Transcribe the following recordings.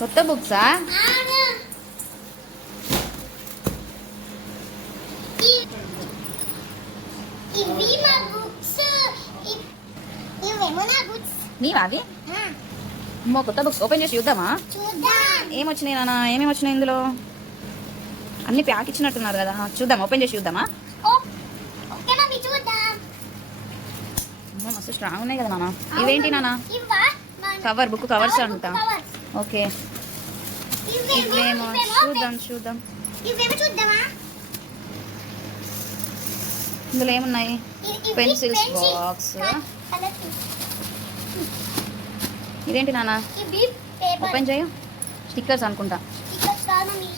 కొత్త బుక్సా? నీవా అవి? అమ్మో, కొత్త బుక్స్ ఓపెన్ చేసి చూద్దామా? ఏమొచ్చినాయి నాన్న? ఏమేమి వచ్చినాయి ఇందులో? అన్ని ప్యాక్ ఇచ్చినట్టున్నారు కదా, చూద్దాం. ఓపెన్ చేసి చూద్దామా? మస్తు స్ట్రాంగ్ ఉన్నాయి కదా నాన్న. ఇవేంటి నాన్న? కవర్, బుక్ కవర్స్ అంట. ఓకే, ఇవేమో చూద్దాం. ఇందులో ఏమున్నాయి? Pencils box. ఇదేంటి నాన్న? ఓపెన్ చేయ. స్టిక్కర్స్ అనుకుంటా.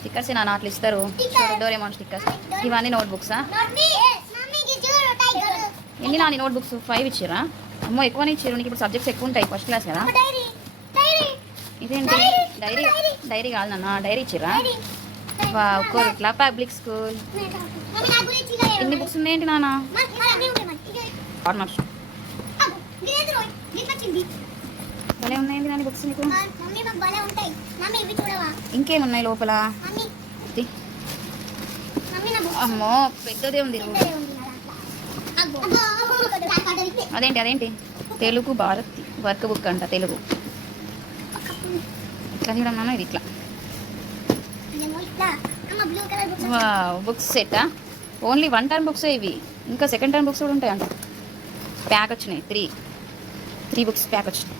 స్టిక్కర్స్ నాన్న, అట్లా ఇస్తారు. Doraemon stickers. ఇవన్నీ నోట్ బుక్సా? ఎన్ని నాని నోట్ బుక్స్? 5 ఇచ్చారా? అమ్మో, ఎక్కువనే ఇచ్చారు. నీకు ఇప్పుడు సబ్జెక్ట్స్ ఎక్కువ ఉంటాయి, ఫస్ట్ క్లాస్ కదా. ఇదేంటి? డైరీ కాదు నాన్న, డైరీ ఇచ్చిరా? ఇట్లా పబ్లిక్ స్కూల్. ఎన్ని బుక్స్ ఉన్నాయేంటి నాన్న? భలే ఉన్నాయండి నాని బుక్స్ నీకు. ఇంకేమున్నాయి లోపల? అమ్మో, పెద్దదే ఉంది. అదేంటి? తెలుగు భారతి వర్క్ బుక్ అంట, తెలుగు. ఇట్లా చూడమ్మా, ఇది ఇట్లా. బుక్స్ సెట్టా? ఓన్లీ 1 టర్మ్ బుక్స్ ఇవి. ఇంకా సెకండ్ టర్మ్ బుక్స్ కూడా ఉంటాయంట. ప్యాక్ వచ్చినాయి, 3 బుక్స్ ప్యాక్ వచ్చినాయి.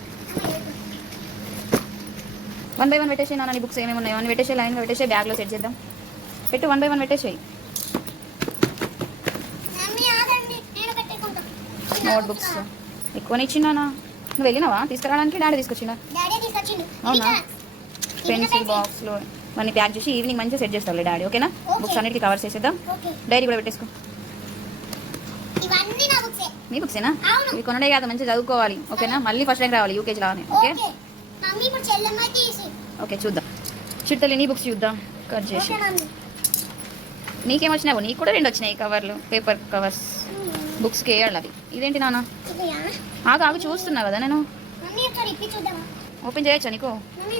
1 by 1 పెట్టేసి నాన్న. నీ బుక్స్ ఏమేమి ఉన్నాయి అని పెట్టేసి, లైన్గా పెట్టేసి, బ్యాగ్లో సెట్ చేద్దాం. పెట్టు, 1 by 1 పెట్టేసేయి. నోట్ బుక్స్ ఎక్కువనే ఇచ్చినానా? నువ్వు వెళ్ళినావా తీసుకురావడానికి? డాడీ తీసుకొచ్చిందా? అవునా? పెన్సిల్ బాక్స్లో అన్నీ ప్యాక్ చేసి ఈవినింగ్ మంచిగా సెట్ చేస్తావులే డాడీ. ఓకేనా? బుక్స్ అన్నిటికీ కవర్ చేసేద్దాం. డైరీ కూడా పెట్టేసుకో. మీ బుక్సేనా? ఇవి కొనడే కాదు, మంచిగా చదువుకోవాలి. ఓకేనా? మళ్ళీ ఫస్ట్ ర్యాంక్ రావాలి యూకేజీ లాగానే. ఓకే, చూద్దాం. చిట్టలి నీ బుక్స్ చూద్దాం. కట్ చేసి. నీకేమొచ్చినావు? నీకు కూడా 2 వచ్చినాయి కవర్లు, పేపర్ కవర్స్. బుక్స్కి వేయాలి అవి. ఇదేంటి నాన్న? ఆగు చూస్తున్నా కదా నేను. ఓపెన్ చేయొచ్చా నీకు?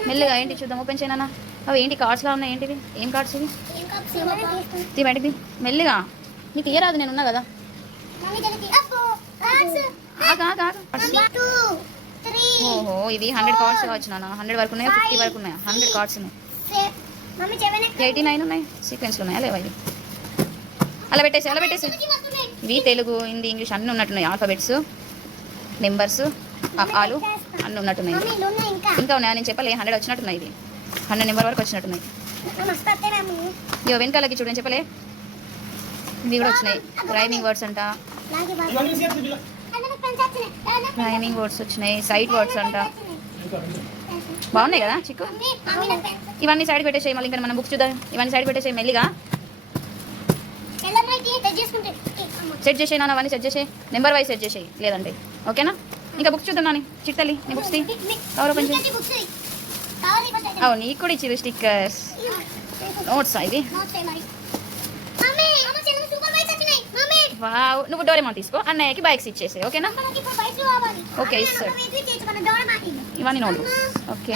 మెల్లిగా. ఏంటి చూద్దాం, ఓపెన్ చేయనా? అవి ఏంటి కార్డ్స్లా ఉన్నాయి? ఏంటివి? ఏం కార్డ్స్ ఇవి? బయటిది మెల్లిగా. నీకు తీయరాదు, నేను ఉన్నా కదా. ఓహో, ఇవి 100 కార్డ్స్ కావచ్చు నాన్న. 100 వరకు ఉన్నాయా? 50 వరకు ఉన్నాయా? 100 కార్డ్స్ ఉన్నాయి. 89 ఉన్నాయి. సీక్వెన్స్లో ఉన్నాయా లేవా? ఇవి అలా పెట్టేసి. ఇవి తెలుగు, హిందీ, ఇంగ్లీష్ అన్నీ ఉన్నట్టున్నాయి. ఆల్ఫాబెట్స్, నెంబర్స్, ఆలు అన్నీ ఉన్నట్టున్నాయి. ఇంకా ఉన్నాయా? నేను చెప్పలే, 100 వచ్చినట్టున్నాయి. ఇది 100 నెంబర్ వరకు వచ్చినట్టున్నాయి. ఇవో వెనకాలకి చూడని చెప్పలే. ఇవి కూడా వచ్చినాయి. రైమింగ్ వర్డ్స్ అంట. రైమింగ్ వర్డ్స్ వచ్చినాయి. సైట్ వర్డ్స్ అంట. బాగున్నాయి కదా చిక్కు? ఇవన్నీ సైడ్ పెట్టేసాయి. మళ్ళీ ఇంకా మనం బుక్స్ చూద్దాం. ఇవన్నీ సైడ్ పెట్టేసాయి. మెల్లిగా సెట్ చేసేయి నాన్న. అవన్నీ సెట్ చేసేయి. నెంబర్ వైజ్ సెట్ చేసేయి లేదంటే. ఓకేనా? ఇంకా బుక్స్ చూద్దాం నాని. చిట్టలి నీ బుక్స్ కవర్ ఓపెన్ చేయి. నీకు కూడా ఇచ్చి స్టిక్కర్స్, నోట్స్. ఇది వావ్. నువ్వు డోరేమోన్ తీసుకో, అన్నయ్యకి బైక్స్ ఇచ్చేసాయి. ఓకేనా? ఓకే, ఇస్తాడు. ఇవన్నీ నోట్ బుక్స్. ఓకే,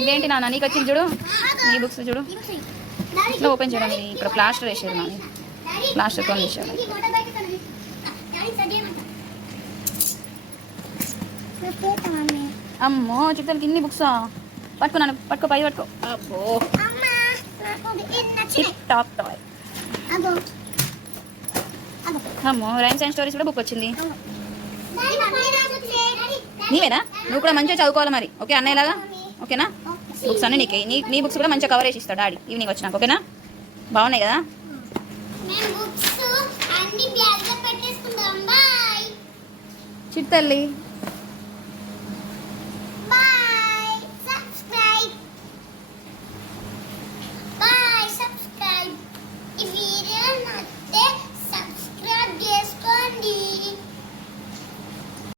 ఇదేంటి నాన్న? నీకు వచ్చింది చూడు, నీ బుక్స్ చూడు. ఇట్లా ఓపెన్ చేయడం. ఇక్కడ ప్లాస్టర్ వేసేది నాని. ప్లాస్టర్ కొని వేసాడు. అమ్మో, చిట్టలకి ఇన్ని బుక్సా? పట్టుకున్నాను. పట్టుకో, పై పట్టుకో. అబ్బో, టాప్ టాయ్. అమ్మో, రైమ్స్ అండ్ స్టోరీస్ కూడా బుక్ వచ్చింది. నీవేనా? నువ్వు కూడా మంచిగా చదువుకోవాలి మరి. ఓకే అన్నయ్యలాగా. ఓకేనా? బుక్స్ అన్నీ నీకే. నీ బుక్స్ కూడా మంచిగా కవర్ చేసి ఇస్తాడు డాడీ ఈవినింగ్ వచ్చినాక. ఓకేనా? బాగున్నాయి కదా? చిట్టల్లి